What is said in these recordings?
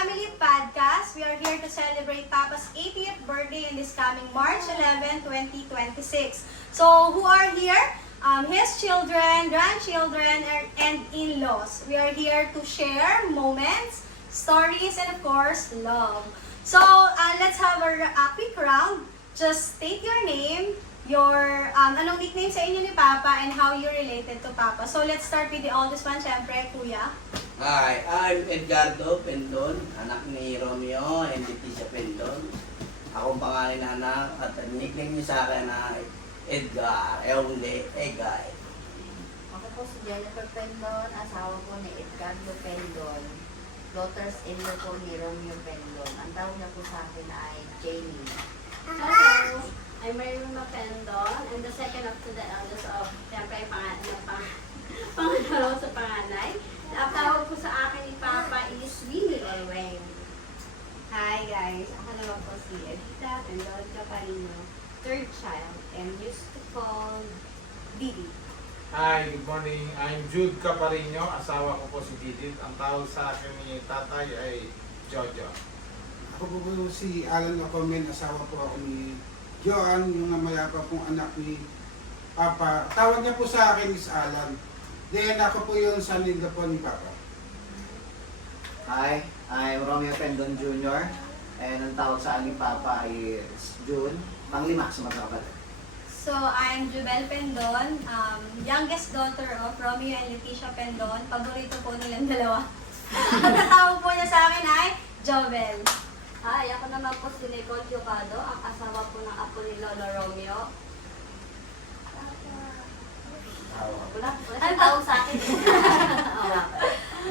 Family Podcast. We are here to celebrate Papa's 80th birthday in this coming March 11, 2026. So, who are here? His children, grandchildren, and in-laws. We are here to share moments, stories, and of course, love. So, let's have a quick round. Just state your name, your anong nickname sa inyo ni Papa, and how you related to Papa. So, let's start with the oldest one, syempre, Kuya. Hi, I'm Edgardo Pendon, anak ni Romeo and Leticia Pendon. Akong pangalan na anak at nickname niyo sa akin na Edgar, only Egay. Ako po si Jennifer Pendon, asawa po ni Edgardo Pendon. Daughters-in-law po ni Romeo Pendon. Ang tawag niya po sa akin ay Jamie. Hello, I'm Marima Pendon, and the second up to the eldest of, siyempre, pangalawa sa panganay. Ang tawag po sa akin ni Papa is Winnie Lorweng. Hi guys, ako naman po si Edita Pendon Caparino, third child, and used to call Didi. Hi, good morning. I'm Jude Caparino, asawa ko po si Didit. Ang tawag sa akin ni tatay ay Jojo. Ako po si Alan Acomen, asawa po ako ni Joan, yung namayapa pong anak ni Papa. Tawag niya po sa akin is Alan. Then ako po yung son-in-law po ni Papa. Hi, I'm Romeo Pendon Jr. And ang tawag sa aking Papa is June, panglima sa magkakapal. So, I'm Jubel Pendon, youngest daughter of Romeo and Leticia Pendon. Paborito po nilang dalawa. Ang tatawag po niya sa akin ay Jovel. Hi, ako naman po si Nicole Yocado, ang asawa po ng apo ni Lolo Romeo. Wala siyang tawag sa akin.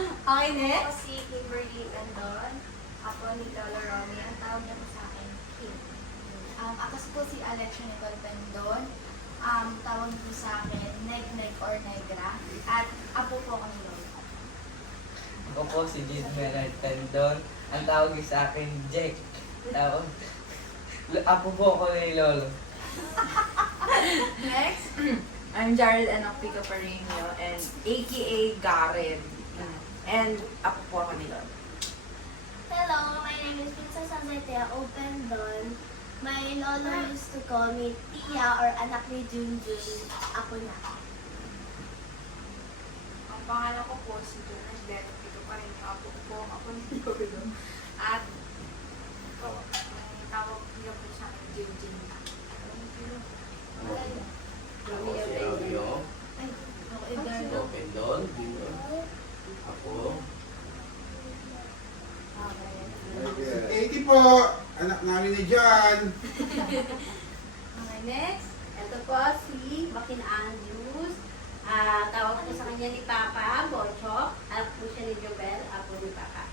Okay, next. Ako si Kimberly Pendon, apo ni Lolo Romeo. Ang tawag niya po sa akin, Kim. Ako po si Alexia Nicole Pendon. Tawag po sa akin, Neg-Neg or Negra. At apo po ako ni Lolo. Ako po si Jade Menard Pendon. Ang tawag sa akin, Jake. Tawag. Apo po ako ni Lolo. Next. I'm Jared Enoch Pico Parino and aka Gareth. And ako po ako ni Lolo. Hello, my name is Princess Anzetia Pendon. My lolo used to call me Tia or anak ni Junjun. Ako na. Ang pangalan ko po si Jonas Enoch Pico Parino. Ako ni Lolo. At ang tawag niya po sa akin, Junjun. Ako si Romeo, Edgardo Pendon, ako. Si Katie po, anak namin ni John. Okay, next. Ito po si Bakin Andrews. Tawag po sa kanya ni Papa, Bocho. Anak po siya ni Jobel, apo ni Papa.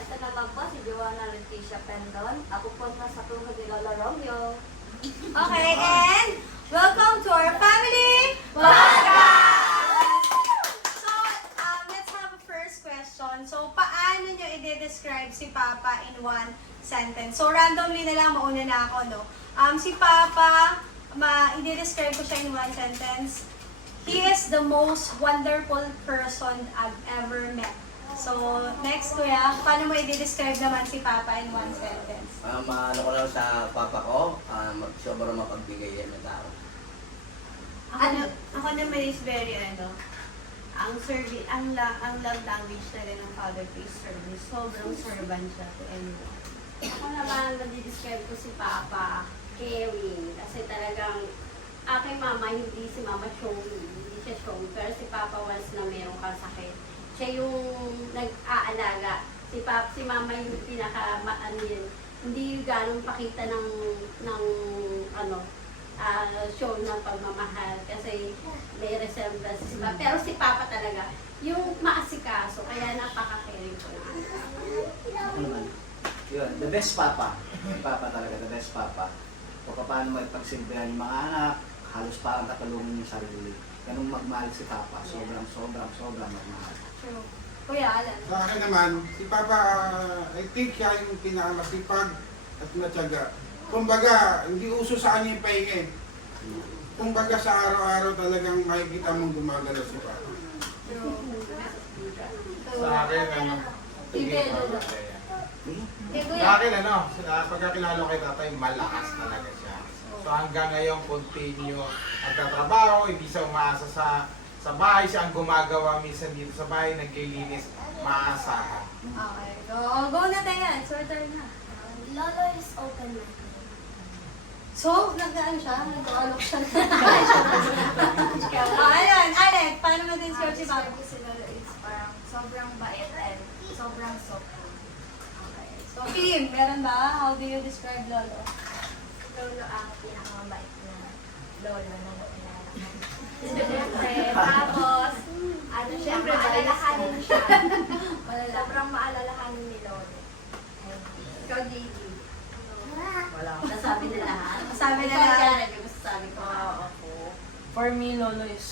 Ito naman po si Joanna Leticia Pendon. Ako po nasa tuhod ni Lola Romeo. Okay, and welcome to our family podcast! So, let's have a first question. So, paano nyo i-describe si Papa in one sentence? So, randomly na lang, mauna na ako, no? Si Papa, i-describe ko siya in one sentence. He is the most wonderful person I've ever met. So, next, Kuya, paano mo i-describe naman si Papa in one sentence? Ano ko lang sa papa ko, sobrang mapagbigay yan na tao. Ako naman is very ang love language talaga ng father is service. Sobrang servant siya to anyone. Ako naman, nadi-describe ko si Papa, caring. Kasi talagang aking mama, hindi si mama showy. Hindi siya showy. Pero si Papa, once na mayroong kang sakit, siya yung nag-aalaga. Si mama yung hindi ganong pakita ng show ng pagmamahal. Kasi may resemblance si Papa. Pero si Papa talaga, yung maasikaso. Kaya napaka-caring ko na. Ako naman, yun, the best Papa. Si Papa talaga, the best Papa. O paano magpagsimplihan yung mga anak, halos parang katulungan yung sarili. Ganun magmahal si Papa, sobrang magmahal. True. Kuya, Alan. Sa akin naman, si Papa, I think siya yung pinakamasipag at matyaga. Kumbaga, hindi uso sa kanya yung pahinga. Kumbaga sa araw-araw talagang makikita mong gumagalaw si Papa. True. Sa akin, Ikaw, Tingin ko, Kay Sa Kuya. akin, pagkakilala ko kay tatay, malakas talaga siya. So hanggang ngayon, continue nagtatrabaho, hindi siya umaasa sa bahay, siya ang gumagawa minsan dito sa bahay, naglilinis, maasahan. Okay. So, go na tayo. It's your turn na. Lolo is open-minded. So, nag-ano siya? Nag-alok siya. Ayun, Alec, paano mo din sure si Papa? Si Lolo is parang sobrang bait and sobrang soft. So, Kim, meron ba? How do you describe Lolo? Lolo ang pinakamabait na lolo na nakilala ko. Siyempre, tapos, ano siya, maalalahanin siya. Sobrang maalalahanin ni Lolo. Ikaw, JD. Wala. Nasabi na lahat. Nasabi na Ikaw, lahat. Jared, yung sabi ko. Ako, for me, Lolo is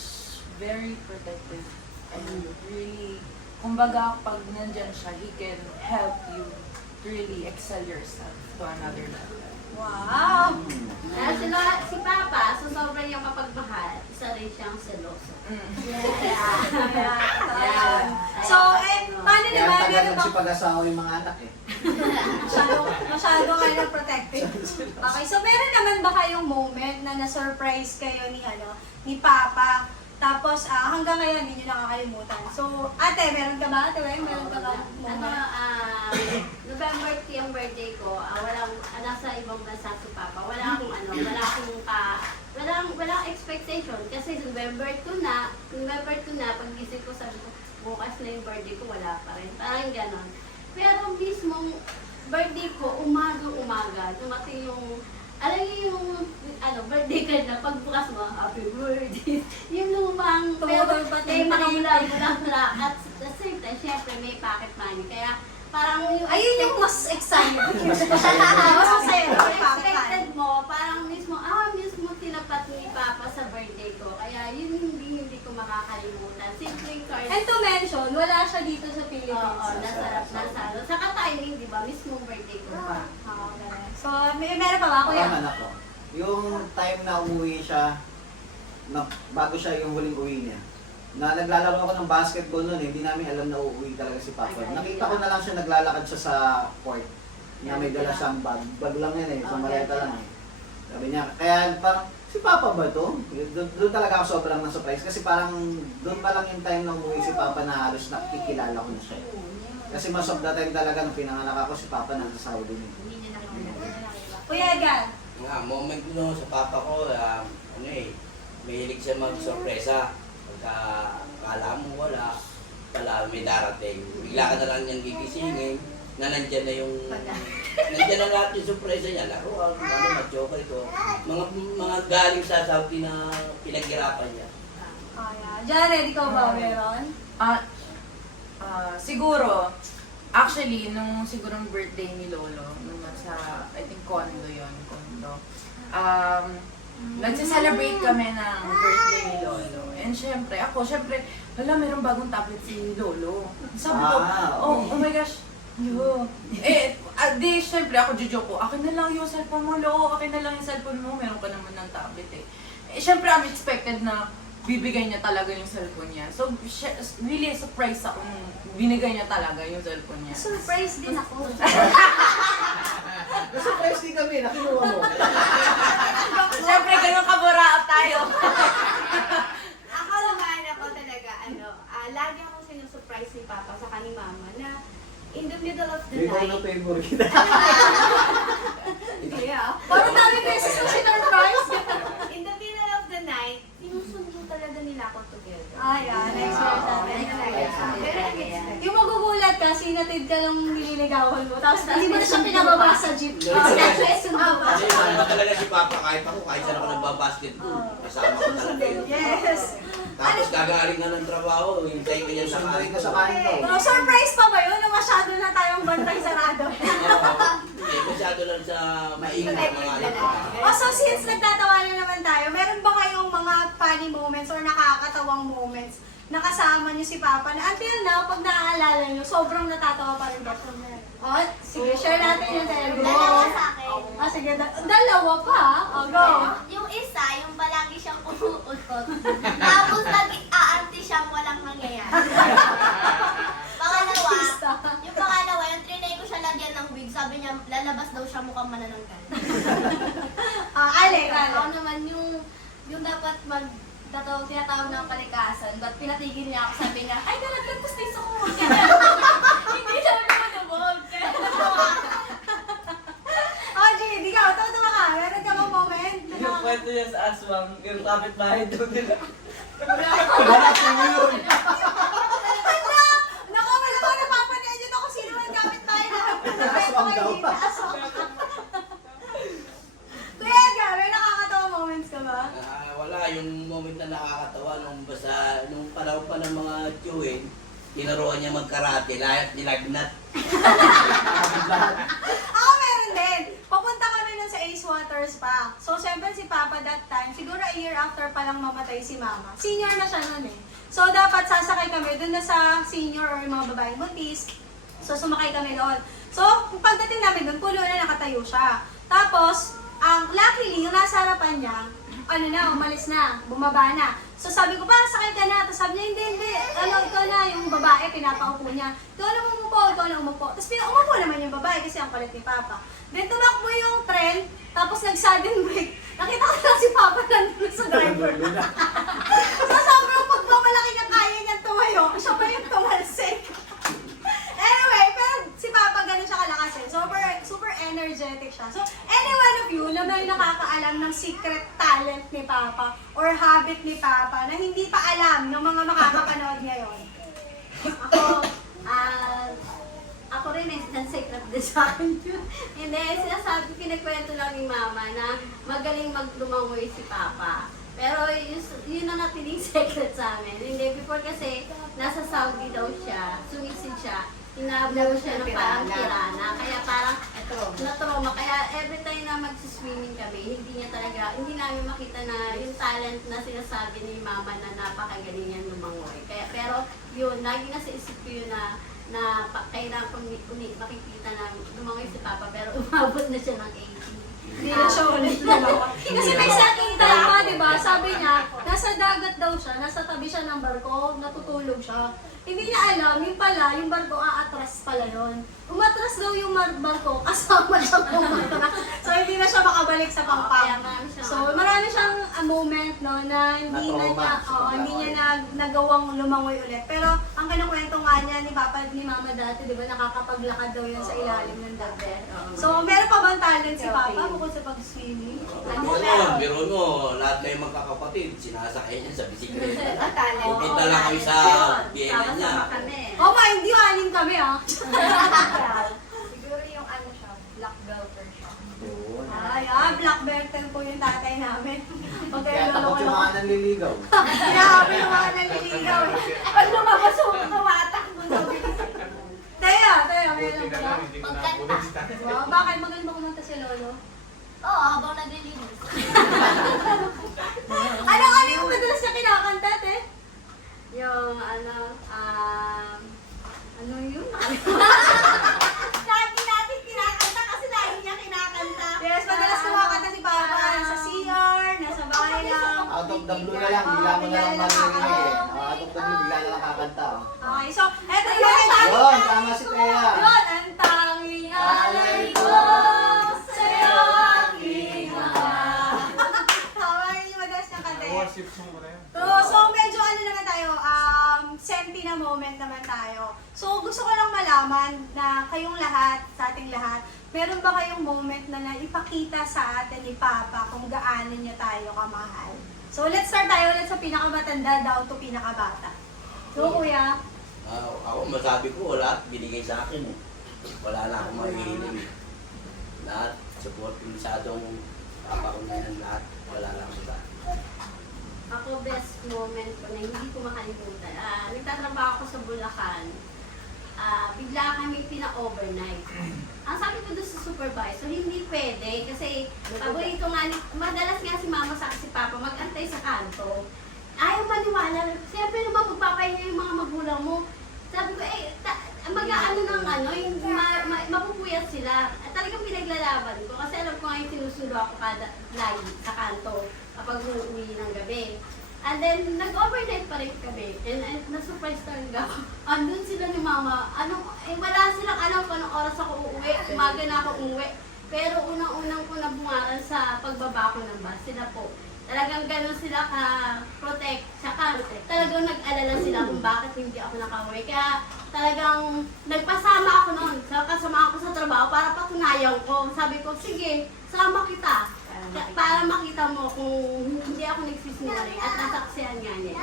very protective and really, kumbaga, pag nandyan siya, he can help you to really excel yourself to another level. Wow! Si Papa, so sobrang yung kapagmahal, isa rin siyang seloso. Ayan. So, paano Kaya naman? tagal Meron ba? nagsipag-asawa yung mga anak eh. Masyado kayo protective. Okay, so meron naman ba kayong moment na na-surprise kayo ni Papa? Tapos, hanggang ngayon, hindi nyo nakakalimutan. So, ate, meron ka ba? Ate Weng, meron ka ba moment? November 2 yung birthday ko, nasa ibang bansa si Papa. Walang expectation. Kasi November 2 na, pag-isip ko sabi ko, bukas na yung birthday ko, wala pa rin. Parang ganon. Pero mismong birthday ko, umaga, dumating yung, alam niyo yung, birthday card na pagbukas mo, happy birthday. Yung lumang, pero may mga bula-bula. At the same time, syempre may pocket money. Kaya parang yung Ayun yung mas excited. Mas masaya. expected mo, parang mismo tinapat ni Papa sa birthday ko. Kaya yun hindi ko makakalimutan. Simpleng card. And to mention, wala siya dito sa Oo, Philippines. nasa saka timing, di ba? Mismong birthday ko pa. Oo, ganun. So, meron pa ba, Kuya? Tama na ko. Yung time na umuwi siya, bago siya yung huling uwi niya, na naglalaro ako ng basketball noon, hindi namin alam na uuwi talaga si Papa. Nakita ko na lang siya naglalakad siya sa court, na may dala siyang bag. Bag lang yan eh, sa maleta lang eh. Sabi niya, kaya parang, si Papa ba to? Doon talaga ako sobrang na-surprise kasi parang doon pa lang yung time na umuwi si Papa na halos nakikilala ko na siya. Kasi most of the time talaga nung pinanganak ako si Papa nasa Saudi. Kuya Egan. Moment sa papa ko, mahilig siya mag-sorpresa. Pagka kala mo wala, pala may darating. Bigla ka na lang niyang gigisingin, na nandyan na lahat yung sorpresa niya. Laruan, chocolate ko. Mga galing sa Saudi na pinaghirapan niya. Jared, ikaw ba meron? Siguro, actually, nung sigurong birthday ni Lolo, nung nasa, I think, condo yun, nagse-celebrate kami ng birthday ni Lolo. And syempre, wala, mayroong bagong tablet si Lolo. Sabi ko, oh my gosh, syempre ako jojo ko, akin na lang yung cellphone mo, Lo, akin na lang yung cellphone mo, meron ka naman ng tablet eh. Syempre, unexpected na bibigay niya talaga yung cellphone niya. So, really surprised ako nung binigay niya talaga yung cellphone niya. Surprise din ako. Surprise din kami, nakinuha mo. Siyempre, ganun kaburaot tayo. Ako naman, ako talaga, lagi akong sinusurprise ni Papa sa ni Mama na in the middle of the Ikaw na night. favorite kita. Yeah. Parang dami beses na sinurprise. In the middle of the night, sinusundo talaga nila ako together. Next year natin. Yung magugulat ka, sinatid ka ng nililigawan mo, tapos hindi mo na siya pinababa sa jeep. Kasi ano talaga si Papa, kahit saan ako nagbabasketball, kasama ko talaga yun. Yes. Tapos gagaling na ng trabaho, hintayin ko yan sa Sunduin kain ko sa kain ko. Pero surprise pa ba yun? Na masyado na tayong bantay sarado. Hindi, masyado lang sa maingat na mga anak ko. So since nagtatawanan naman tayo, meron ba kayong mga funny moments or nakakatawang moments na kasama niyo si Papa na until now, pag naaalala niyo, sobrang natatawa pa rin ba? Sige, share natin yung telegram. Dalawa sa akin. Sige, dalawa pa. Go. Yung isa, yung palagi siyang umuutot. Tapos nag-aarti siyang walang mangyayari. Pangalawa, yung trinay ko siya lagyan ng tinatawag ng kalikasan, but pinatigil niya ako, sabi niya, ay, nalaglag ko sa ko. Hindi siya lumulubog. Oh, JD, ikaw, tawa ka. Meron ka bang moment? Yung kwento niya sa aswang, yung kapitbahay daw nila. Naku, wala ko napapanood yun ako sino man gamit tayo lahat. Aswang daw. Kuya Edgar, may nakakatawa moments ka ba? Wala, yung moment na nakakatawa nung panahon pa ng mga tiyuhin, tinuruan niya magkarate, lahat nilagnat. Ako meron din. Papunta kami nun sa Ace Waters pa. So, syempre si Papa that time, siguro a year after pa lang mamatay si Mama. Senior na siya nun eh. So, dapat sasakay kami dun na sa senior or mga babaeng buntis. So, sumakay kami doon. So, pagdating namin dun, pulo na nakatayo siya. Tapos, luckily, yung nasa harapan niya, umalis na, bumaba na. So sabi ko, sakay ka na. Tapos sabi niya, hindi. Ikaw na, yung babae, pinapaupo niya. Ikaw na umupo. Tapos umupo naman yung babae kasi ang palit ni Papa. Then tumakbo yung tren, tapos nag-sudden brake. Nakita ko lang si Papa nandun sa driver. So sobrang pagmamalaki niya kaya niya tumayo, siya pa yung tumalsik. Anyway, pero si Papa ganun siya kalakas eh. Super energetic siya. So, any one of you na may nakakaalam ng secret talent ni Papa or habit ni Papa na hindi pa alam ng mga makakapanood ngayon? Ako rin eh, secret din sa akin yun. Hindi, sinasabi, kinikwento lang ni Mama na magaling maglumangoy si Papa. Pero yun ang natiling secret sa amin. Hindi, before kasi nasa Saudi daw siya, sumisid siya, inaablaw siya ng parang pirana. Kaya parang na-trauma. Kaya every time na mag-swimming kami, hindi namin makita na yung talent na sinasabi ni Mama na napakagaling yan lumangoy. Pero yun, lagi nasa isip ko yun na kailangan kong makikita na lumangoy si Papa, pero umabot na siya ng 80. Hindi na siya ulit dalawa. Kasi may setting time pa, di ba? Sabi niya, nasa dagat daw siya, nasa tabi siya ng barko, natutulog siya. Hindi niya alam, yung barko aatras pala yun. Umatras daw yung barko, kasama siyang umatras. So, hindi na siya makabalik sa Pampang. So, marami siyang moment, no, na hindi niya nagawang lumangoy ulit. Pero, ang kinukwento nga niya ni Papa at ni Mama dati, di ba, nakakapaglakad daw yun sa ilalim ng dagat. So, meron pa bang talent si Papa bukod sa pag-swimming? Biro mo, lahat kayo magkakapatid, sinasakay niya sa bisikleta. Talent. Pupita lang kayo sa biyena niya. Sama kami. Hindi anin kami Siguro yung siya, black belter siya. Black belt po yung tatay namin. Kaya takot yung mga nanliligaw. Grabe yung mga naliligaw eh. Pag lumabas ako, tumatakbo na. Taya, meron Buti na ka. lang, hindi ko napulis na. Wow, bakit magaling ba kumanta si Lolo? Oo, habang naglilinis. Ano yung madalas niya kinakanta, te? Yung ano yun? Lagi natin kinakanta kasi lagi niya kinakanta. Yes, madalas kumakanta si Papa. Nasa CR, nasa bahay lang. Out of the blue na lang, bigla mo na lang maririnig eh. Out of the blue, bigla na lang kakanta. Okay, so, eto yung Yun, tama si Thea. Yun, ang tanging alay ko sa'yo aking mahal. Tama yun yung madalas niyang kanta. Worship song mo na yan. So medyo naman tayo, senti na moment naman tayo. So gusto ko lang malaman na kayong lahat, sa ating lahat, meron ba kayong moment na naipakita sa atin ni Papa kung gaano niya tayo kamahal? So let's start tayo ulit sa pinakamatanda down to pinakabata. So kuya, Ako masabi ko, lahat binigay sa akin eh. Wala na akong mahihiling. Lahat, support masyadong papakunan lahat. Wala lang sila. Ako, best moment ko na hindi ko makalimutan. Nagtatrabaho ako sa Bulacan. Bigla kami pina-overnight. Ang sabi ko doon sa supervisor, hindi pwede kasi paborito nga, madalas nga si Mama sa si Papa mag-antay sa kanto. Ayaw maniwala. Siyempre naman magpapahinga yung mga magulang mo. Sabi ko, mag-ano yung mapupuyat sila. Talagang pinaglalaban ko kasi alam ko nga yung sinusundo ako lagi sa kanto kapag uuwi ng gabi. And then, nag-overnight pa rin kami. And na-surprise talaga ako. Andun sila ni Mama. Wala silang alam kung anong oras ako uuwi. Umaga na ako uuwi. Pero unang-unang ko nabungaran sa pagbaba ko ng bus. Sila po. Talagang ganun sila ka-protect. Saka talagang nag-alala sila kung bakit hindi ako nakauwi. Kaya talagang nagpasama ako noon. Kasama ako sa trabaho para patunayan ko. Sabi ko, sige, sama kita. Para makita mo kung hindi ako nagsisinungaling at nasaksihan nga niya.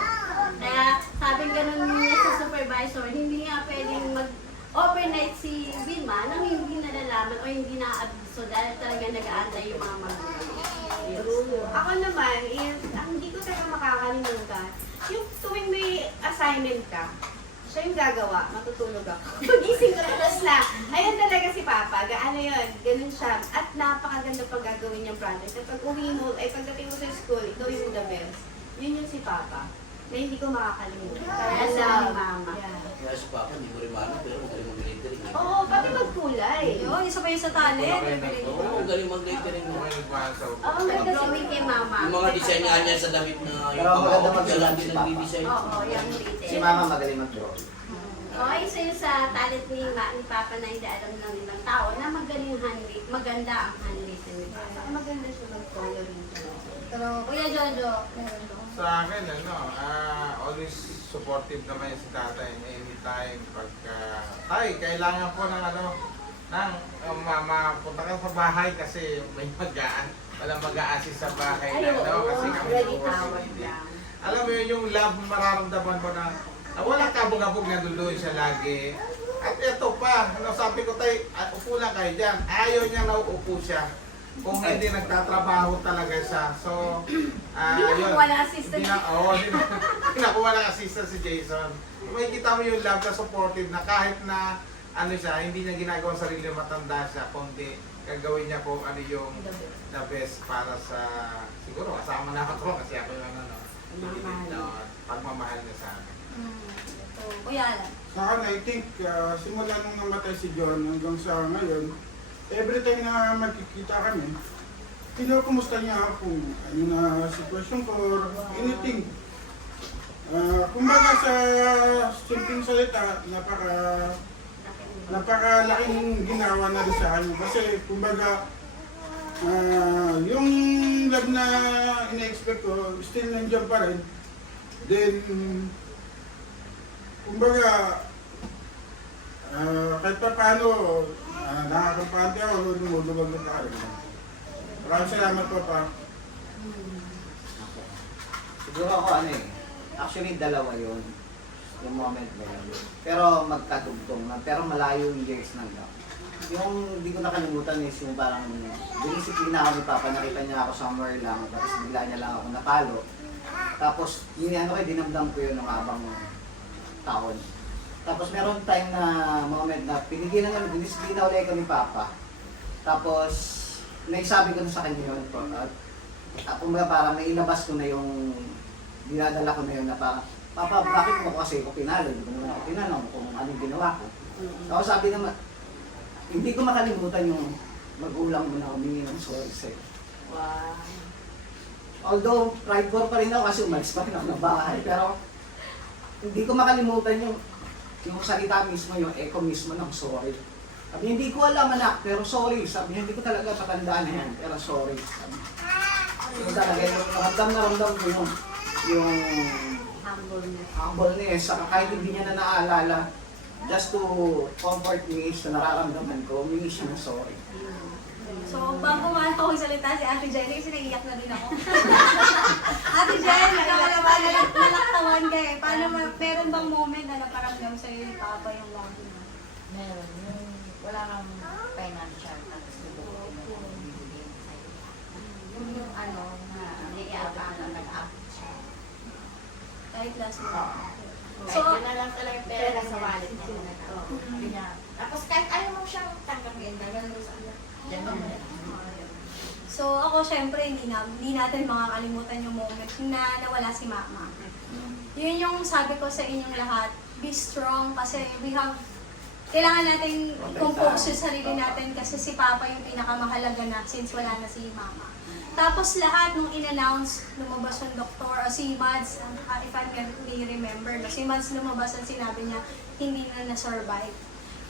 Kaya sabi ganun niya sa supervisor, hindi nga pwedeng mag-overnight si Vilma nang hindi nalalaman o hindi na-abiso dahil talaga nag-aantay yung mga magulang. Ako naman is, ang hindi ko talaga makakalimutan, yung tuwing may assignment ka, siya yung gagawa, matutulog ako. Pagising ko tapos na, ayun talaga si Papa, gaano yun, ganun siya. At napakaganda pag gagawin yung project. At pag uwi mo, ay pagdating mo sa school, ikaw yung the best. Yun yung si Papa, na hindi ko makakalimutan. Kaya sa mama. Yeah. Kaya si Papa, hindi ko rin maano, pero magaling mag-lettering. Oo, pati magkulay. Yun, isa pa yung sa talent. Oo, magaling mag-lettering. Okay, nagmahal sa Oo, maganda Drawing kay mama. Yung mga design nga niya sa damit na yung Pero mga maganda official mag-design lang si din Papa. nag-design. Oo, yung Si detail. Mama magaling mag-draw. Oo, isa yun sa talent ni Papa na hindi alam ng ibang tao na magaling handwritten. Maganda ang handwritten ni Papa. Ay, maganda siya mag-coloring. Pero, Kuya Jojo, meron ko. Sa akin, always supportive naman yung si tatay. Anytime, pagka, tay, kailangan po ng punta ka sa bahay kasi may walang mag-a-assist sa bahay Ay, na, oo, kasi kami ready po tawag hindi. lang. Alam mo yun, yung love mararamdaman mo na walang kabog-abog na doon siya lagi. At ito pa, sabi ko tayo, upo lang kayo dyan. Ayaw niya na uupo siya. Kung hindi nagtatrabaho talaga siya. So, Hindi na yun. wala assistant. Hindi nakuha ng assistant si Jason. May kita mo yung love na supportive na kahit na hindi niya ginagawa sarili matanda siya, kundi gagawin niya kung ano yung the best para sa, siguro kasama na ako kasi ako yung pagmamahal niya sa akin. So, Kuya Alan. Sa akin, I think, simula nung namatay si John hanggang sa ngayon, every time na magkikita kami, kinukumusta niya ako kung ano na sitwasyon ko or anything. Kumbaga sa simpleng salita, napakalaking ginawa na rin sa akin. Kasi kumbaga, yung love na ina-expect ko, still nandiyan pa rin. Then, kumbaga, kahit pa paano, nakakampante ako, lumulubag na pa rin. Maraming salamat po pa. Siguro ako actually dalawa yun. Yung moment na yun. Pero magkatugtong na, pero malayo yung years ng gap. Yung hindi ko nakalimutan is yung parang dinisiplina ako ni Papa, nakita niya ako somewhere lang, tapos bigla niya lang ako napalo. Tapos dinamdam ko yun ng habang taon. Tapos meron time na moment na pinigilan niya, dinisiplina ulit ko ni Papa. Tapos naisabi ko na sa kanya yun, kumbaga parang nailabas ko na yung dinadala ko na yun na parang, Papa, bakit mo kasi ako pinalo? Hindi ko naman ako pinalo kung anong ginawa ko. Tapos sabi naman, hindi ko makalimutan yung magulang mo na humingi ng sorry sa'yo. Wow. Although, prideful pa rin ako kasi umalis pa rin ako ng bahay. Pero, hindi ko makalimutan yung salita mismo, yung echo mismo ng sorry. Sabi, hindi ko alam anak, pero sorry. Sabi, hindi ko talaga patandaan na yan, pero sorry. Sabi, so, talaga, ramdam ko yung humbleness, saka kahit hindi niya na naalala, just to comfort me sa nararamdaman ko, humingi siya ng sorry. So, bago man ako salita si Ate Jenny, kasi naiiyak na din ako. Ate Jenny, nalaktawan ka eh. Meron bang moment na naparamdam sa'yo ni Papa yung love mo? Meron. Yung wala kang financial, tapos bibigyan sa'yo. Yung na naiaabang na nag-aabot siya. Kahit last mo. So, yun na lang talaga yung pera sa wallet niya. Tapos kahit ayaw mo siyang tanggapin, gano'n sa kanya. So, ako syempre, hindi natin makakalimutan yung moment na nawala si Mama. Yun yung sabi ko sa inyong lahat, be strong kasi kailangan natin compose sa sarili natin kasi si Papa yung pinakamahalaga na since wala na si Mama. Tapos lahat nung in-announce, lumabas yung doktor, si Mads, if I may remember, si Mads lumabas at sinabi niya, hindi na na-survive.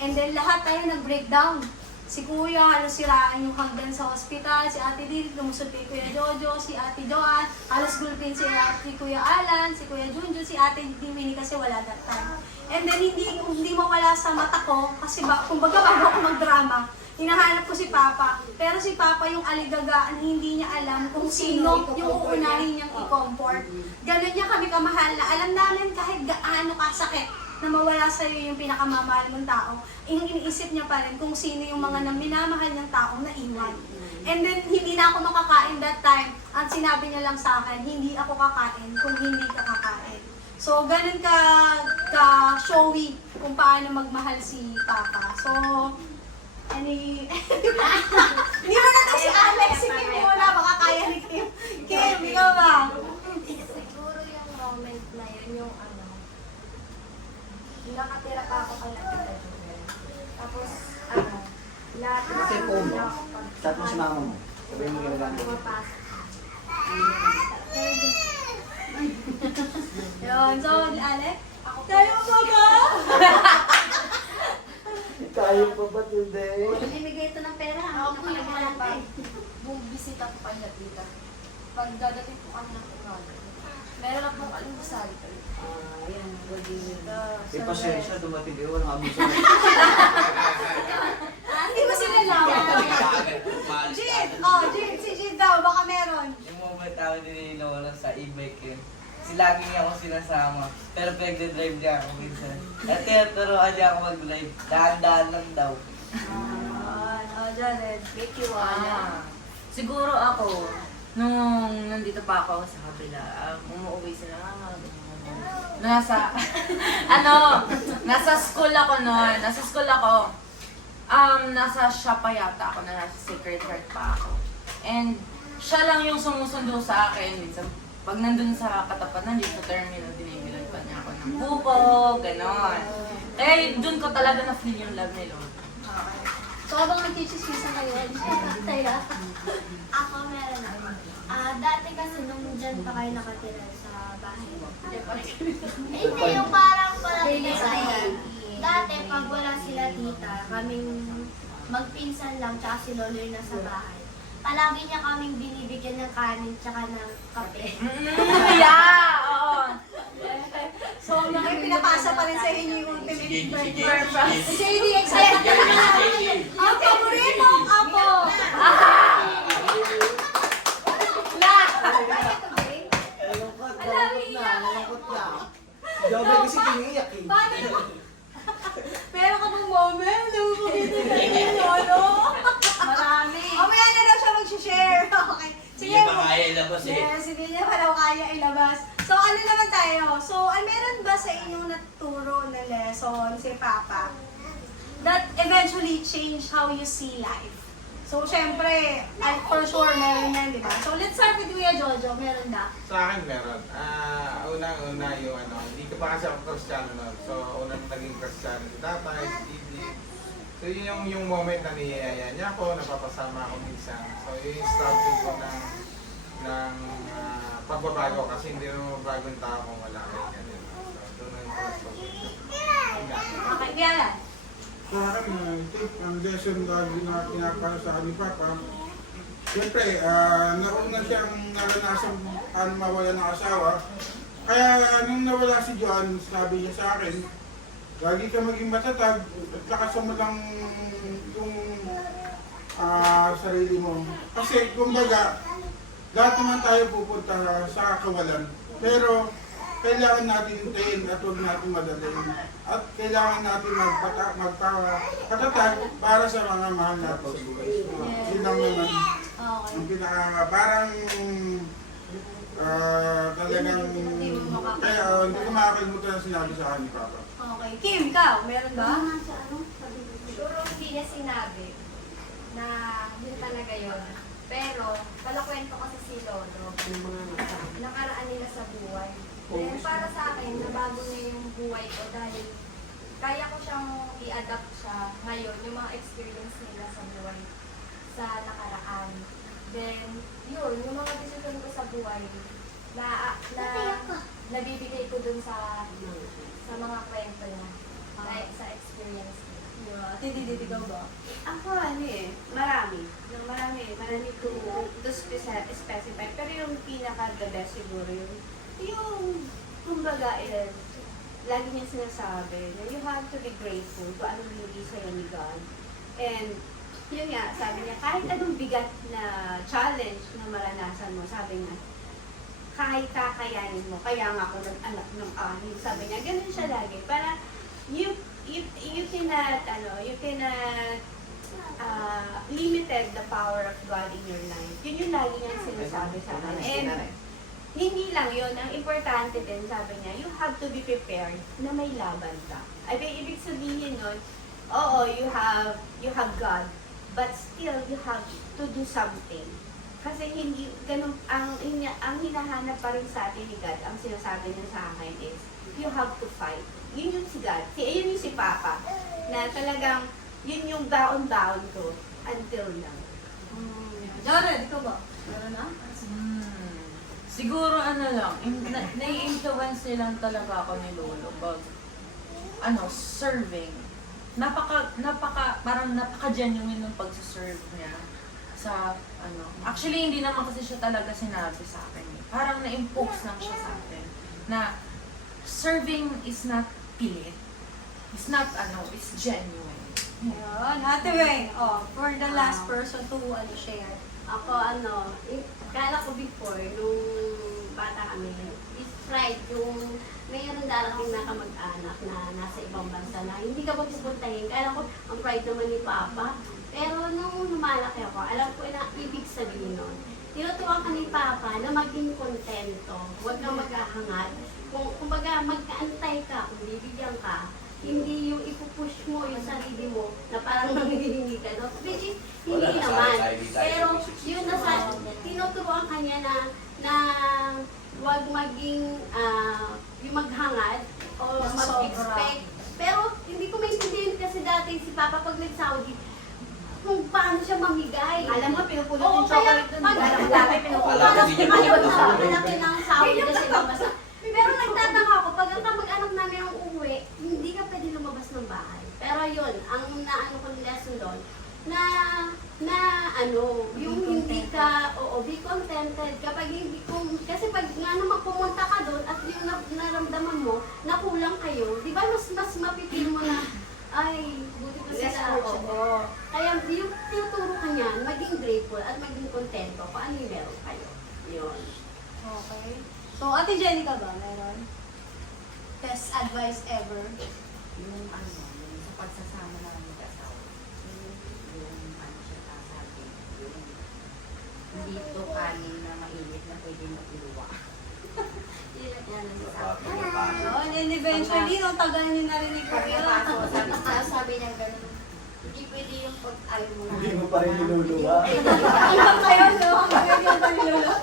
And then lahat tayo nag-breakdown. Si Kuya, halos siraan yung hagdan sa hospital. Si Ate Lily, lumusot kay Kuya Jojo. Si Ate Joanne, halos gulpin si Kuya Alan, si Kuya Junjun, si Ate Dimini kasi wala that time. And then, hindi mawala sa mata ko kasi kumbaga bago ako magdrama, hinahanap ko si Papa. Pero si Papa yung aligagaan, hindi niya alam kung sino yung uunahin niyang i-comfort. Ganon niya kami kamahal na alam namin kahit gaano kasakit na mawala sa'yo yung pinakamamahal mong tao, iniisip niya pa rin kung sino yung mga minamahal niyang taong naiwan. And then, hindi na ako makakain that time. At sinabi niya lang sa akin, hindi ako kakain kung hindi ka kakain. So, ganun ka-showy kung paano magmahal si Papa. So, hindi mo na to si Alex, si Kim muna, baka kaya ni Kim. Kim, ikaw ba? Siguro yung moment na yun, yung nakatira pa ako kay Tita Joel. Tapos, lahat na Kasi po mo, start mo si mama mo. Sabi mo ginagawa. pumapasok. Yun, so, Alex? Tayo ba ba? Tayo pa ba't hindi? Binibigay ito ng pera. Ako po yung mga bumibisita po kayo na tita. Pag dadating po kami ng umaga, meron lang pong almusal. Yan, Eh, pasensya, dumating kayo, walang abuso. Hindi mo sila lawan. Jin! Oh, Jin, si Jin daw, baka meron. Yung moment ako nililolo sa e-bike yun. Si lagi niya ako sinasama. Pero pinagdadrive niya ako minsan. At tinuturoan niya ako mag-drive. Dahan-dahan lang daw. Oh, Jared. make you Siguro ako, nung nandito pa ako sa kabila, umuwi sila, nasa, nasa school ako noon, nasa shop pa yata ako, nasa Sacred Heart pa ako. And siya lang yung sumusundo sa akin, minsan, pag nandun sa katapat dito sa terminal, dinimilan pa niya ako ng buko, ganon. Kaya dun ko talaga na-feel yung love ni Lord. Okay. So, habang nag-teach-teachisan kayo, tayo. Ako meron ako. Dati kasi nung dyan pa kayo nakatira sa bahay. Hindi, yung parang palapit sa akin. Dati, pag wala sila tita, kaming magpinsan lang, tsaka si Lolo yung nasa bahay. Palagi niya kaming binibigyan ng kanin tsaka ng kape. Yeah! Oo. So, may pinapasa pa rin sa inyo yung ultimate Sige. purpose. Si JD, excited ka na. Ang paborito ang apo. Nalangkot na. Jobe kasi tiniyak eh. Meron ka bang moment? Marami. Mamaya na daw siya mag-share. Okay. Hindi niya pa kaya ilabas eh. Yes, hindi niya pa daw kaya ilabas. So, ano naman tayo? So, meron ba sa inyong naturo na lesson si Papa that eventually changed how you see life? So, syempre, for sure, meron yan, di ba? So, let's start with Kuya Jojo. Meron na? Sa akin meron. Unang-una yung hindi ko pa kasi ako Kristiyano noon. So, unang naging Kristiyano si tatay, si Didi. So, yun yung moment na niyayaya niya ako, napapasama ako minsan. So, yun yung starting ko ng pagbabago kasi hindi naman mabago yung tao kung wala kayo ganyan. So, doon na yung first Okay, Kuya. Sa akin, I think ang lesson lagi na pinapala sa akin ni Papa, siyempre, nauna siyang naranasan ang mawala ng asawa. Kaya nung nawala si John, sabi niya sa akin, lagi ka maging matatag at lakasan mo lang yung sarili mo. Kasi kumbaga, lahat naman tayo pupunta sa kawalan. Pero kailangan natin hintayin at huwag natin madalhin. At kailangan natin magpatatag para sa mga mahal natin sa buhay. Yun lang naman. Okay. Ang parang talagang kaya hindi ko makakalimutan ang sinabi sa akin ni Papa. Okay. Kim, ikaw, meron ba? Siguro hindi niya sinabi na yun talaga yun. Pero, palakwento kasi si Lolo. Nakaraan nila sa buhay. Then, para sa akin, nabago na yung buhay ko dahil kaya ko siyang i-adapt siya ngayon, yung mga experience nila sa buhay sa nakaraan. Then, yun, yung mga decision ko sa buhay, nabibigay ko dun sa mga kwento niya, sa experience niya. Yeah. Ate Didit, ikaw ba? Ako marami to specify. Pero yung pinaka the best siguro yung kumbaga lagi niya sinasabi na you have to be grateful kung anong binigay sa'yo ni God. And yun nga, sabi niya, kahit anong bigat na challenge na maranasan mo, sabi niya, kahit kakayanin mo, kaya nga ako nag-anak ng anim. Sabi niya, ganun siya lagi. Para you cannot limited the power of God in your life. Yun yung lagi niyang sinasabi sa akin. And hindi lang yun, ang importante din, sabi niya, you have to be prepared na may laban ka. Ay, ibig sabihin nun, oo, you have God, but still you have to do something. Kasi hindi, ganun, ang hinahanap pa rin sa atin ni God, ang sinasabi niya sa akin is, you have to fight. Yun yung si God, yun yung si Papa, na talagang, yun yung baon-baon ko until now. Jared, ikaw ba? Meron na? Siguro nai-influence nilang talaga ako ni Lolo pag serving. Parang napaka-genuine ng pagsaserve niya sa Actually, hindi naman kasi siya talaga sinabi sa akin. Parang na-impose lang siya sa akin na serving is not pilit. It's not it's genuine. Ayun. Ate Weng, for the last person to share. Ako kala ko before, nung bata kami, is pride yung mayroon darating na kamag-anak na nasa ibang bansa na hindi ka pupuntahin. Kala ko, ang pride naman ni Papa. Pero nung lumalaki ako, alam ko na ibig sabihin nun. Tinuturuan ka ni Papa na maging kontento. Huwag kang mag-ahangat. Kumbaga, magkaantay ka, kung bibigyan ka, hindi yung ipupush mo yung sarili mo na parang nangihingi ka. No? Which is, hindi naman. Pero yun tinuturuan ka niya na huwag maging yung maghangad o mag-expect. Pero hindi ko maintindihan kasi dati si Papa pag nag-Saudi, kung paano siya mamigay. Alam mo, pinupulot yung chocolate dun. Laki pinupulot. Malaki ng Saudi kasi mabasa. Pero nagtataka ako, pag ang kamag-anak namin ang uuwi, hindi ka pwede lumabas ng bahay. Pero yun, ang naano ko ng lesson doon, yung hindi ka, be contented. Kapag hindi, kasi pag nga naman pumunta ka doon at yung naramdaman mo, na kulang kayo, di ba mas mapipil mo na, ay, buti pa sila. Oo. Kaya yung tinuturo ka niyan, maging grateful at maging kontento kung ano yung meron kayo. Yun. Okay. So, Ate Jenica ba? Meron? Best advice ever? Yung sa pagsasama na mag-asawa. Yung siya sasabi, hindi ito kanin na mainit na pwede mapiluwa. Yan ang sasabi. Yun, and eventually, nung tagal niyo narinig ko yun. Sabi niya ganun, hindi pwede yung pag ayaw mo na. Hindi mo pa rin niluluwa. Hanggang kayo, no? Hanggang kayo yung panilolo.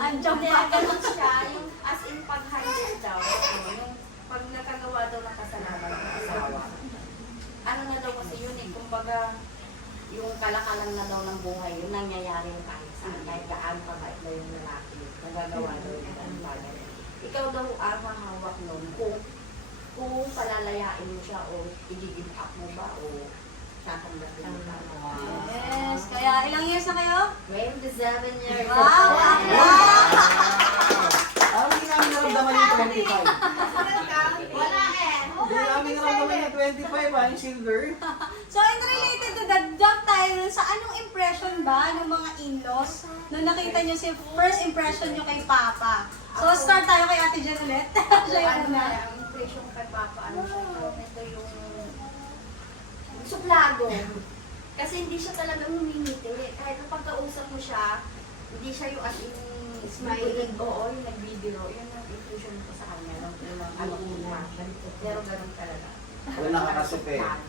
Andiyan Hindi, pa. ganun siya, yung as in pag-handle daw, yung pag nakagawa daw ng kasalanan ng asawa. Ano na daw kasi yun kumbaga, yung kalakalan na daw ng buhay, yung nangyayari yung kahit saan, kahit gaano kabait na yung lalaki, nagagawa daw yung ganun bagay. Ikaw daw ang hawak nun, kung palalayain mo siya o i-give up mo ba o tatanggapin mo ba. Yes. Kaya ilang years na kayo? 27 years. Wow! Parang hindi namin naramdaman yung 25. Wala Hindi namin naramdaman yung 25, yung silver. So, in related to that, jump tayo sa anong impression ba ng mga in-laws nung nakita nyo si first impression nyo kay Papa? So, start tayo kay Ate Jen ulit. Siya yung una. Ang impression kay Papa, ito yung suplado. Kasi hindi siya talagang humingiti. Kahit na pagkausap mo siya, hindi siya yung as in smiling. Oo, yung nagbibiro. Yun ang impression ko sa kanya. Pero ganun talaga. Una ka kasi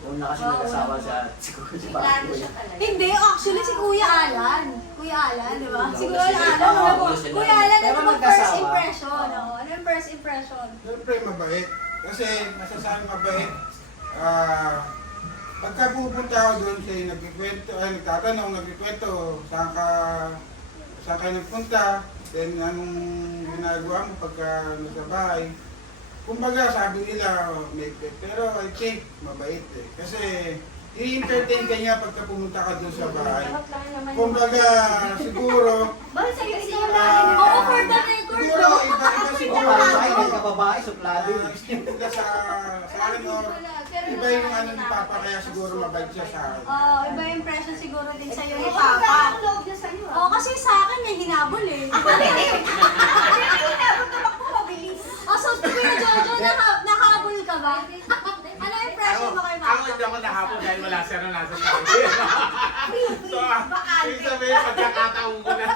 una kasi nag-asawa siya, siguro si Papa. Klaro siya talaga. Hindi, actually si Kuya Alan. Kuya Alan, di ba? Si Kuya Alan. Kuya Alan, ano ba first impression? Ano yung first impression? Siyempre mabait. Kasi masasabi mabait. Pagka pupunta ako doon siya nagtatanong, nagkikwento, saan kayo nagpunta, then anong ginagawa mo pagka nasa bahay. kumbaga sabi nila, pero I think mabait eh. Kasi i-entertain ka niya pagka pumunta ka doon sa bahay. Kumbaga, siguro, Bakit sa'yo ito Oo, for the record. siguro, iba siguro. Babae, may kababae, suplado yun. Stimula sa akin, or iba yung ano ni Papa, kaya siguro mabait siya sa akin. Oo, iba yung impression siguro din sa'yo ni Oo, Papa. ang loob niya sa'yo. Oo, kasi sa akin may hinabol eh. Oh, so Kuya Jojo, nakahabol ka ba? Ano impression mo kay Ako Papa? hindi ako nahapon dahil wala siya na nasa Saudi. So, yung sabihin, pagkakataon ko na.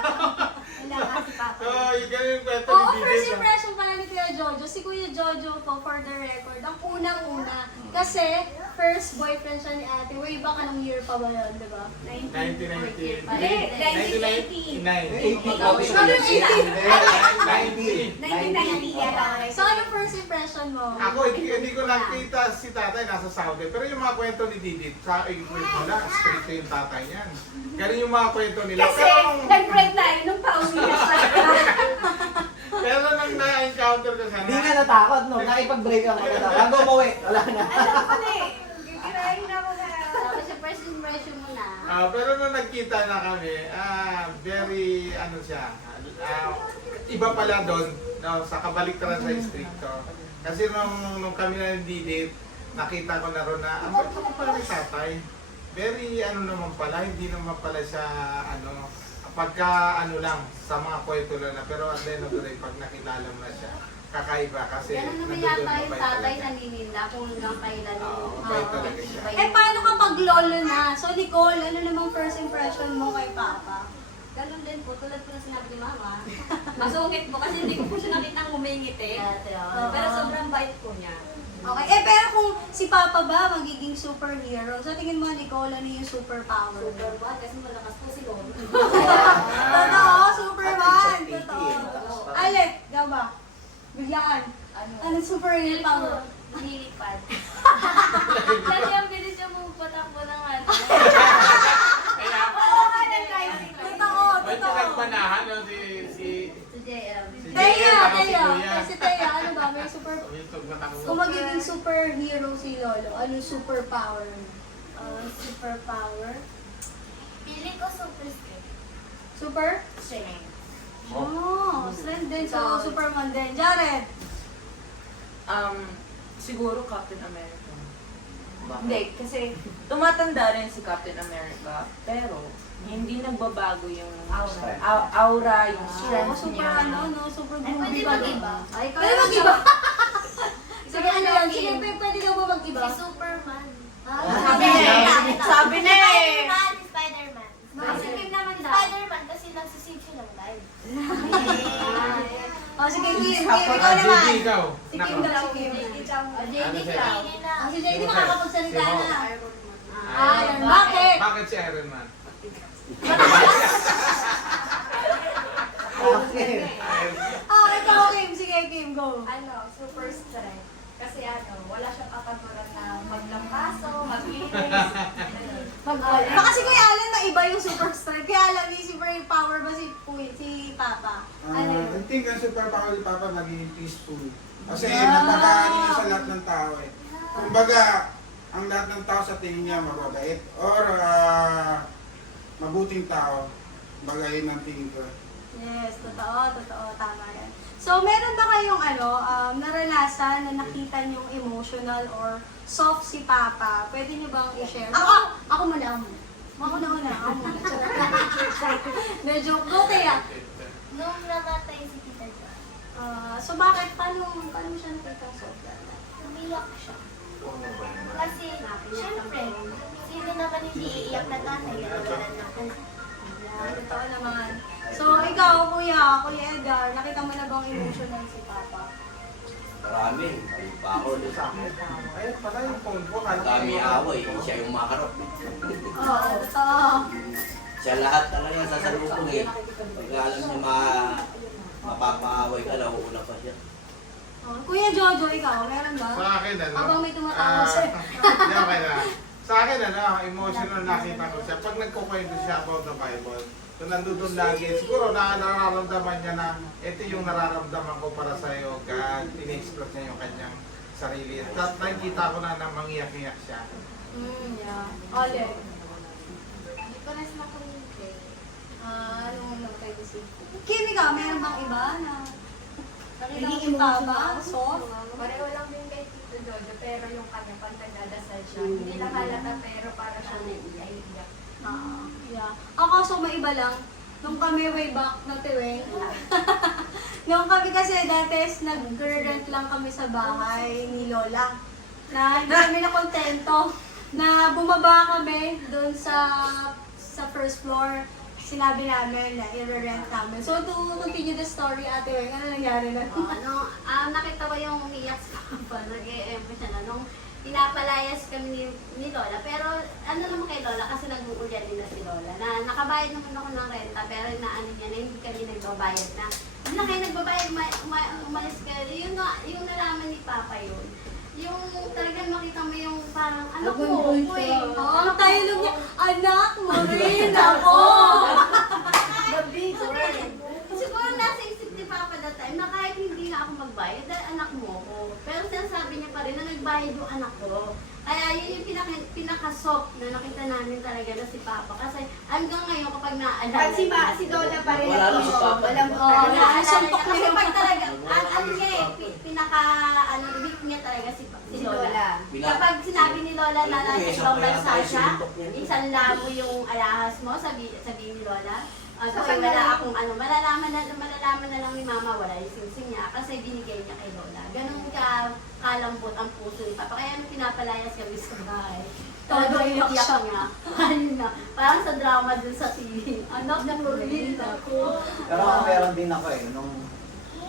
So, yung ganun yung kwento Oo, ni first Didi. impression pala ni Kuya Jojo. Si Kuya Jojo po, for the record, ang unang-una. Kasi, first boyfriend siya ni ate. Way back anong year pa ba yun, di ba? 1990. 1980. 1989. Sabi yung 1990. 1990 yata. So, anong first impression mo? Ako, hindi ko nakita si tatay nasa Saudi. Pero yung mga kwento ni Didi, sa kwento nila, stricto yung tatay niyan. Ganun yung mga kwento nila. Kasi, nag-break tayo nung pauwi na siya. Pero nang na-encounter ko siya Hindi nga natakot, no? Nakipag-break ako na lang. Hanggang umuwi, wala na. Alam ko na eh. Gigirahin ako na. Tapos yung first impression mo na. Pero nung nagkita na kami, very, ano siya, iba pala doon, no, sa kabaliktaran sa stricto. Kasi nung kami na nandidate, nakita ko na ron na, ang ba't ako pala ni tatay? Very, ano naman pala, hindi naman pala siya, ano, pagka, ano lang, sa mga kwento lang na, pero at the end of the day, pag nakilala mo na siya, kakaiba kasi Ganun naman nandun yata yung mabait tatay talaga. naninila kung hanggang kailan Oo, yung mabait talaga siya. Eh, paano kapag lolo na? So, Nicole, ano namang first impression mo kay Papa? Ganun din po, tulad po na sinabi ni Mama. Masungit po kasi hindi ko po siya nakitang humingit eh. Pero sobrang bait po niya. Okay, pero kung si Papa ba magiging superhero, sa tingin mo, Nicole, ano yung superpower? Super bad kasi malakas po si Lolo. Totoo, Superman! Totoo. Alec, ikaw ba? Biglaan. Ano super power? Nilipad. Kasi ang bilis niya pumatakbo ng ano. Kaya, Totoo, may totoo. pinagmanahan, no, si Teya, JM, ako si Teya. Kuya. Kasi Teya, ano ba, may super... Yung tugmatakbo. Kung magiging superhero si Lolo, anong superpower? Superpower. Pili ko super strength. Super? Strength. Oh, strength din. So, Superman din. Jared! Siguro Captain America. Hindi, kasi tumatanda rin si Captain America, pero hindi nagbabago yung aura, yung strength Super niya. super Ay, groovy pwede ba? mag-iba. Ay, pwede mag-iba. Sige, ano yan? Sige, pwede daw ba mag-iba? Si Superman. Sabi na eh. Spider-Man. Bakit? Sige naman Spider-Man kasi nagsisave siya ng life. Oh, sige, Kim. Kim, Kapag ikaw naman. JD ikaw. Si Kim daw, si Kim. Ano siya? Ang si JD makakapagsalita na. Ah, Iron, bakit? Bakit si Iron Man? Oh, ikaw, Kim. Sige, Kim, go. Super strength. Kasi wala siyang katagaran na maglampaso, maglinis. Baka si Kuya Alan na iba yung super strength. Kaya alam yung super power ba si Papa? I think ang superpower ni Papa magiging peaceful. Kasi napakaano niya sa lahat ng tao eh. Kumbaga, ang lahat ng tao sa tingin niya mababait or mabuting tao. Kumbaga yun ang tingin ko. Yes, totoo, tama yan. So, meron ba kayong naranasan na nakita niyong emotional or soft si Papa? Pwede niyo bang i-share? Ako muna. Ako muna. Medyo, go Teya. Nung namatay si Tita Jo, So, bakit? Paano siya nakita soft? umiyak siya. Kasi, syempre, sino naman hindi iiyak na tatay na nawalan ng anak. Yan, totoo naman. So, ikaw, Kuya Edgar, nakita mo na bang emotional si Papa? Marami. Ay, pa ako doon sa akin. Ayun pala yung phone ko. Ang dami away. Siya yung makarap. Oo, totoo. Siya lahat talaga sasalubong eh. Pag alam niya mapapaaway ka, nauuna pa siya. Kuya Jojo, ikaw, meron ba? Sa akin, ano? Habang may tumatawa sa'yo. Hindi, okay na. Sa akin, emotional nakita ko siya. Pag nagkukwento siya about the Bible, so nandun lagi, siguro nararamdaman niya na ito yung nararamdaman ko para sa'yo, God. In-express niya yung kanyang sarili. At nakikita ko na mangiyak-iyak siya. Yeah. Ole. Hindi ko na sila kumintay. Ano namatay ko si... Kimi ka, meron bang iba na... Nakita mo si Naging Papa? emotional. Soft? Pareho lang din kay Tito Jojo, pero yung kanya pag nagdadasal siya, hindi lang halata pero para siya naiiyak. Yeah. Ako, so may iba lang. Nung kami way back na tiwing. Nung kami kasi dati nag-rent lang kami sa bahay ni Lola. Na hindi kami na kontento. Na bumaba kami doon sa first floor. Sinabi namin na i-rent namin. So to continue the story, Ate Weng, ano nangyari na? Nakita ko yung umiyak sa papa, nag-e-empo siya na nung pinapalayas kami ni Lola. Pero ano naman kay Lola, kasi nag-uulyan din na si Lola. Na nakabayad naman ako ng renta, pero inaano niya na hindi kami nagbabayad na. Hindi na kayo nagbabayad, umalis kayo. Yung nalaman ni Papa yun. Yung talagang makita mo yung parang, anak mo, Ang dialogue niya, anak mo rin ako! The big word. Siguro nasa isip ni Papa that time na kahit hindi na ako magbayad, dahil anak mo ko. Pero sinasabi niya pa rin na nagbayad yung anak ko. Kaya yun yung pinaka-soft na nakita namin talaga na si Papa. Kasi hanggang ngayon kapag naaalala. At si Lola pa rin Wala lang si Papa. Walang Naalala niya. Kasi pag talaga, ano niya weak niya talaga si Lola. Kapag sinabi ni Lola na nasa ibang bansa siya, isang labo yung alahas mo, sabi ni Lola. Kapag wala akong malalaman na lang ni Mama wala yung singsing niya kasi binigay niya kay Lola. Ganun kalambot ang puso ni Papa. Kaya nung pinapalayas kami sa bahay, todo iyak niya. Na, parang sa drama dun sa TV. Anak mo rin ako. Pero meron din ako nung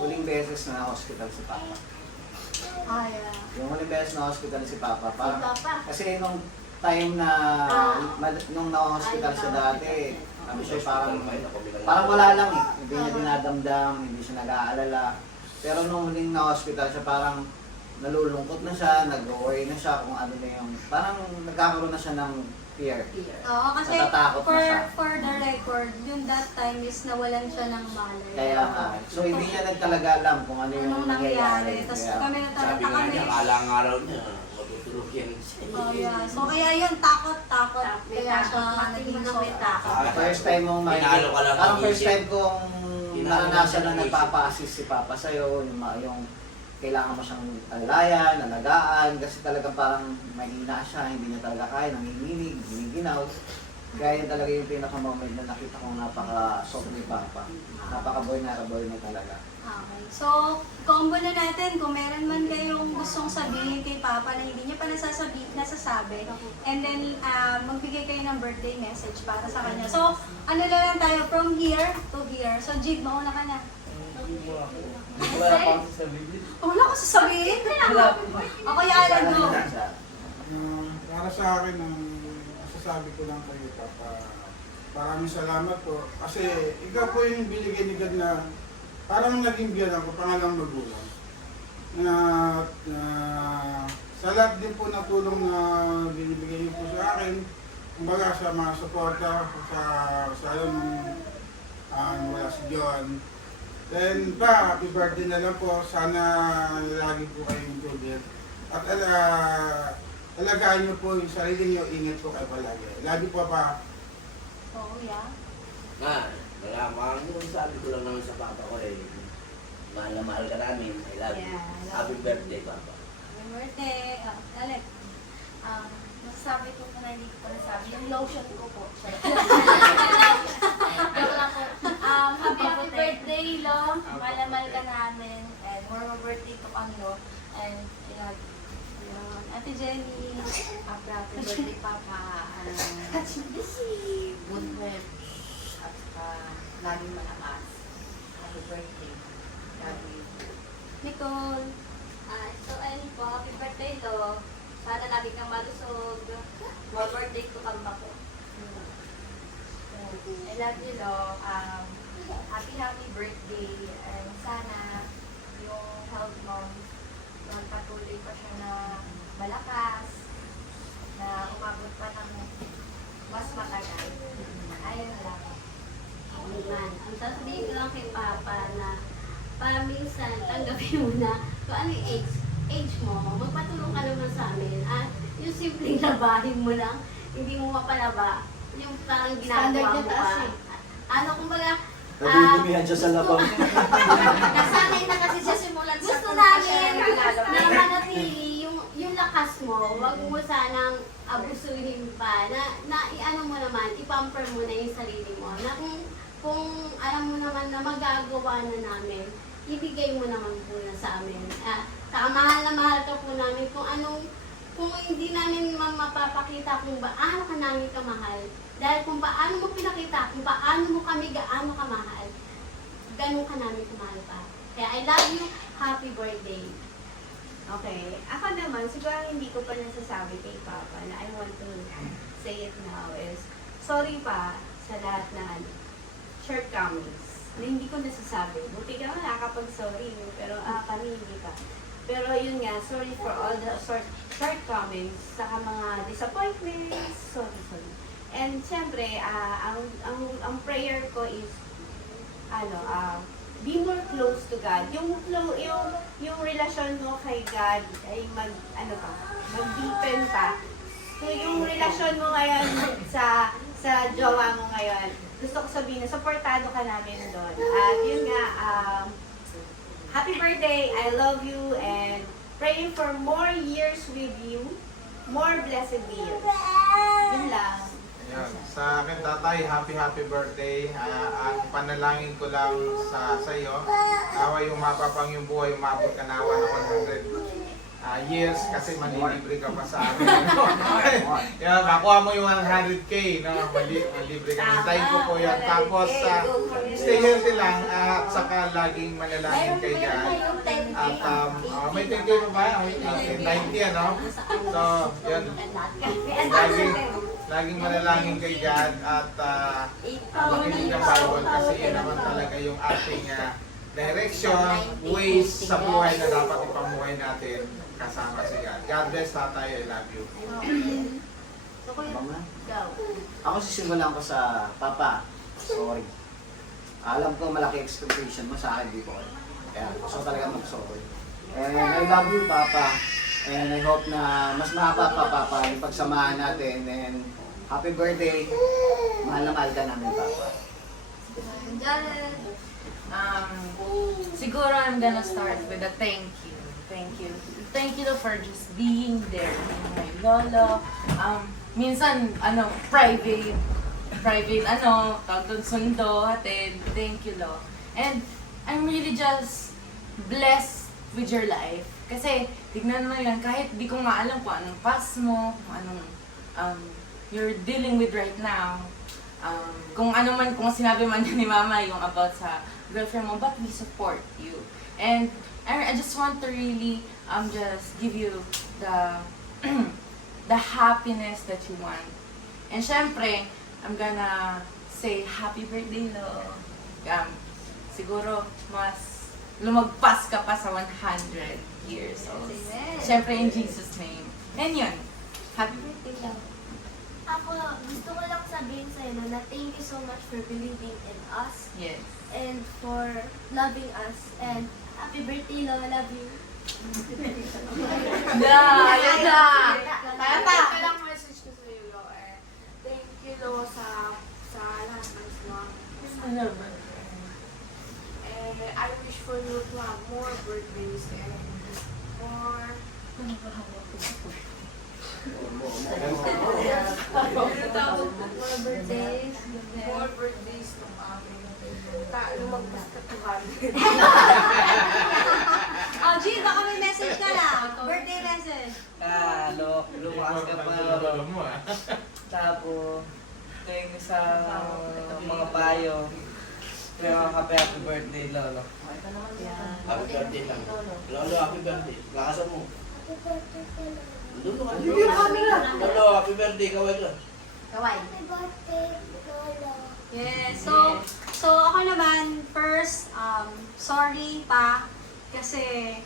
huling beses na hospital si Papa. Yung huling beses na hospital si Papa, parang, kasi nung time na, nung na-hospital siya dati, kami siya parang wala lang hindi niya dinadamdam, hindi siya nag-aalala. Pero nung huling na-hospital siya, parang nalulungkot na siya, nag-worry na siya kung ano na yung, parang nagkakaroon na siya ng fear. Oo, kasi Natatakot na siya. for the record, yung that time is nawalan siya ng malay. Kaya so hindi niya talaga alam kung ano yung Anong nangyayari. Tapos Kaya, kami Sabi natalata nga kami. niya, kalang araw niya, matutulog yan. Oh, yeah. So kaya yun, takot. May Kaya siya takot. naging Matignan may takot. first time mong Pinalo ka lang parang ng first isip. time kong Pinalo naranasan ka na ng isip. nagpapa-assist si Papa sa'yo, yung kailangan mo siyang alayan, alagaan, kasi talaga parang mahina siya, hindi niya talaga kaya, nanginginig, giniginaw. Kaya yun talaga yung pinaka-moment na nakita kong napaka-soft ni Papa. Napaka-vulnerable niya talaga. Okay. So, combo na natin kung meron man kayong gustong sabihin kay Papa na hindi niya pa nasasabi. And then, magbigay kayo ng birthday message para sa kanya. So, ano na lang tayo, from here to here. So, Jig, mauna ka na. Wala pa akong sasabihin. Wala ko sasabihin. Ako yung alam mo. Para sa akin, ang masasabi ko lang kayo, Papa, maraming salamat po. Kasi ikaw po yung binigay ni God na parang naging biyan ako, pangalang magulang. Sa lahat din po na tulong na binibigay niyo po sa akin, kumbaga sa mga suporta, sa nung wala si John. Then happy birthday na lang po. Sana lagi po kayong good. At alagaan niyo po yung sarili niyo, ingat po kayo palagi. Lagi po pa. Oh, yeah. Malamang yung sabi ko lang naman sa Papa ko mahal na mahal ka namin. I love you. Happy birthday, Papa. Happy birthday. Alec. Masasabi ko na hindi ko pa nasabi. Yung lotion ko po. Joke lang po. Happy birthday, Lo. Malamal ka namin. And more birthday to kami, Lo. And, Yun. Ate Jenny. Happy birthday, Papa. Good health. At laging malakas. Happy birthday. Love you. Nicole. So ayun po, happy birthday Lo. Sana lagi kang malusog. More birthday to come pa po. I love you, Lo. Happy birthday. And sana yung health mo, magpatuloy pa siya na malakas, na umabot pa sasabihin ko lang kay Papa na minsan tanggapin mo na kung ano yung age mo, magpatulong ka naman sa amin. At yung simpleng labahin mo lang, hindi mo mapalaba, yung parang ginagawa mo pa. Ano, kumbaga, Nadudumihan siya sa labang. Nasanay na kasi siya simulan sa gusto namin na manatili yung lakas mo, wag mo sanang abusuhin pa, na i-ano mo naman, ipamper mo na yung sarili mo, na kung alam mo naman na magagawa na namin, ibigay mo naman po na sa amin. Saka mahal na mahal ka po namin kung hindi namin mapapakita kung paano ka namin kamahal. Dahil kung paano mo pinakita, kung paano mo kami gaano kamahal, ganun ka namin kamahal pa. Kaya I love you, happy birthday. Okay. Ako naman, siguro hindi ko pa nasasabi kay Papa na I want to say it now is, sorry pa sa lahat na shortcomings na hindi ko nasasabi. Buti ka nakakapag-sorry, pero kami hindi pa. Pero yun nga, sorry for all the shortcomings, saka mga disappointments, sorry. And syempre, ang prayer ko is, be more close to God. Yung relasyon mo kay God ay mag-deepen pa. So yung relasyon mo ngayon sa jowa mo ngayon, gusto ko sabihin na supportado ka namin doon. At yun nga, happy birthday, I love you, and praying for more years with you, more blessed years. Yun lang. Yan. Sa akin, tatay, happy birthday. Ang panalangin ko lang sa iyo, nawa yung mapapang yung buhay, umabot ka nawa ng 100 years kasi manilibre ka pa sa amin. Yan, makuha mo yung 100K, no? Manilibre ka. Hintayin ko po yan. Tapos, stay healthy lang at saka laging manalangin kay God. At may 10K pa ba? May 90, ano? So, yan. Laging manalangin kay God at makinig ng Bible kasi yun naman talaga yung ating direction, ways sa buhay na dapat ipamuhay natin kasama si God. God bless, tatay. I love you. Ako sisimulan ko sa Papa. Sorry. Alam ko malaki expectation mo sa akin dito. Kaya gusto talaga mag-sorry. And I love you, Papa. And I hope na mas mahaba pa, Papa, yung pagsamahan natin. And happy birthday. Mahal na mahal ka namin, Papa. Siguro I'm gonna start with a thank you. Thank you for just being there. My lolo. Minsan, private, tawag doon sundo, hatid. Thank you, Lo. And I'm really just blessed with your life. Kasi, tignan mo yan, kahit di ko nga alam kung anong past mo, kung anong you're dealing with right now, kung sinabi man ni Mama yung about sa girlfriend mo, but we support you. And I just want to really just give you the the happiness that you want. And syempre, I'm gonna say happy birthday, Lo. Siguro mas lumagpas ka pa sa 100 years old. Syempre in Jesus' name. And yun, happy birthday, Lo. Ako, gusto ko lang sabihin sa'yo na thank you so much for believing in us Yes. and for loving us. And happy birthday, Lo. I love you. Yun na! Ito lang message ko sa iyo, Lo. Thank you, Lo, sa lahat ng swak. I wish for you to have more birthdays and more birthdays ng amin. Lumagpas ka to G, baka may message ka lang. Birthday message. Lumakas ka pa. Tapos, thank you sa mga payo. Pero happy birthday, Lolo. Happy birthday lang. Lolo, happy birthday. Lakasan mo. Lolo, happy birthday. Kaway ka. Kaway. Yes. So ako naman, first, sorry pa. Kasi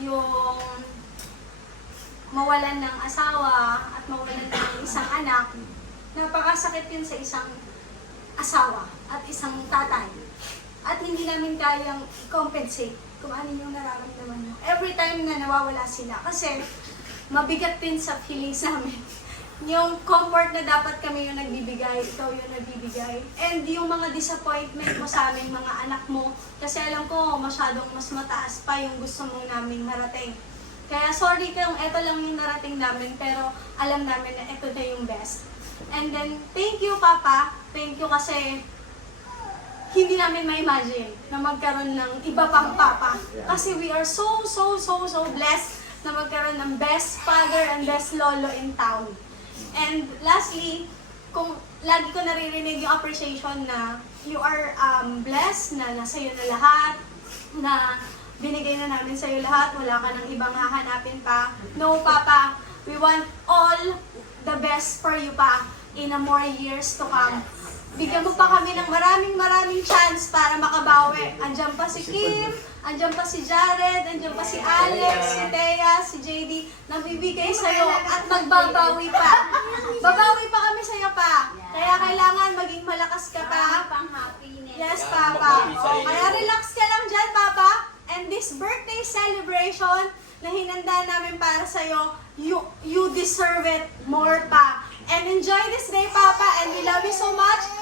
yung mawalan ng asawa at mawalan ng isang anak, napakasakit yun sa isang asawa at isang tatay. At hindi namin kayang compensate kung ano yung nararamdaman mo. Every time na nawawala sila. Kasi mabigat din sa feelings namin. Yung comfort na dapat kami yung nagbibigay, ikaw yung nagbibigay. And yung mga disappointment mo sa aming mga anak mo, kasi alam ko masyadong mas mataas pa yung gusto mong namin marating. Kaya sorry kung eto lang yung narating namin, pero alam namin na eto na yung best. And then, thank you Papa. Thank you kasi hindi namin ma-imagine na magkaroon ng iba pang Papa. Kasi we are so blessed na magkaroon ng best father and best lolo in town. And lastly, kung lagi ko naririnig yung appreciation na you are blessed, na nasa iyo na lahat, na binigay na namin sa iyo lahat, wala ka nang ibang hahanapin pa. No, Papa, we want all the best for you pa in a more years to come. Bigyan mo pa kami ng maraming chance para makabawi. Andiyan pa si Kim, andiyan pa si Jared, andiyan pa si Alex, si Thea, si JD, nabibigay sa'yo at magbabawi pa. Babawi pa kami sa'yo pa. Kaya kailangan maging malakas ka pa. Pang happiness. Yes, Papa. O, kaya relax ka lang dyan, Papa. And this birthday celebration na hinanda namin para sa'yo, you deserve it more pa. And enjoy this day, Papa. And we love you so much.